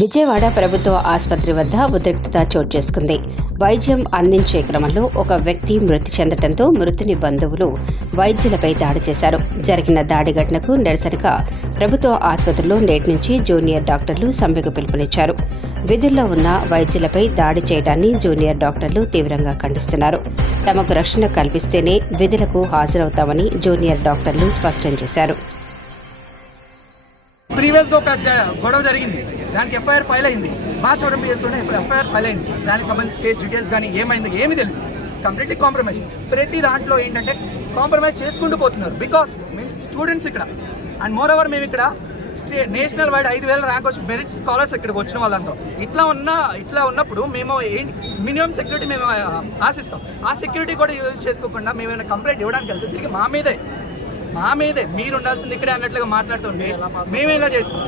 విజయవాడ ప్రభుత్వ ఆసుపత్రి వద్ద ఉద్రిక్తత చోటు చేసుకుంది. వైద్యం అందించే క్రమంలో ఒక వ్యక్తి మృతి చెందడంతో మృతుని బంధువులు వైద్యులపై దాడి చేశారు. జరిగిన దాడి ఘటనకు నిరసనగా ప్రభుత్వ ఆసుపత్రిలో నేటి నుంచి జూనియర్ డాక్టర్లు సమ్మెకు పిలుపునిచ్చారు. విధుల్లో ఉన్న వైద్యులపై దాడి చేయడాన్ని జూనియర్ డాక్టర్లు తీవ్రంగా ఖండిస్తున్నారు. తమకు రక్షణ కల్పిస్తేనే విధులకు హాజరవుతామని జూనియర్ డాక్టర్లు స్పష్టం చేశారు. ప్రీవియస్గా ఒక గొడవ జరిగింది, దానికి ఎఫ్ఐఆర్ ఫైల్ అయింది. మార్చ్ 1 ఎఫ్ఐఆర్ ఫైల్ అయింది. దానికి సంబంధించి కేసు డీటెయిల్స్ కానీ ఏమైంది ఏమీ తెలియదు. Completely compromise. ప్రతి దాంట్లో ఏంటంటే కాంప్రమైజ్ చేసుకుంటూ పోతున్నారు. బికాస్ మేము స్టూడెంట్స్ ఇక్కడ అండ్ మోర్ ఓవర్ మేము ఇక్కడ నేషనల్ వైడ్ 5,000 ర్యాంక్ వచ్చి మెరిట్ స్కాలర్స్ ఇక్కడికి వచ్చిన వాళ్ళంతా ఇట్లా ఉన్నప్పుడు మేము మినిమం సెక్యూరిటీ మేము ఆశిస్తాం. ఆ సెక్యూరిటీ కూడా యూజ్ చేసుకోకుండా మేము ఏమైనా కంప్లైంట్ ఇవ్వడానికి వెళ్తే తిరిగి మా మీదే మీరు ఉండాల్సింది ఇక్కడే అన్నట్లుగా మాట్లాడుతుంటే మేము ఎలా చేస్తాం?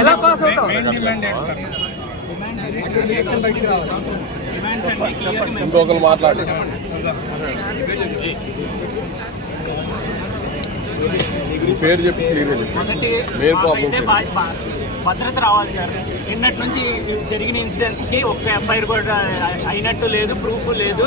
ఎలా పాస్ అవుతాం? భద్రత రావాలి సార్. నిన్నటి నుంచి జరిగిన ఇన్సిడెంట్స్కి ఒక్క ఎఫ్ఐఆర్ కూడా అయినట్టు లేదు, ప్రూఫ్ లేదు.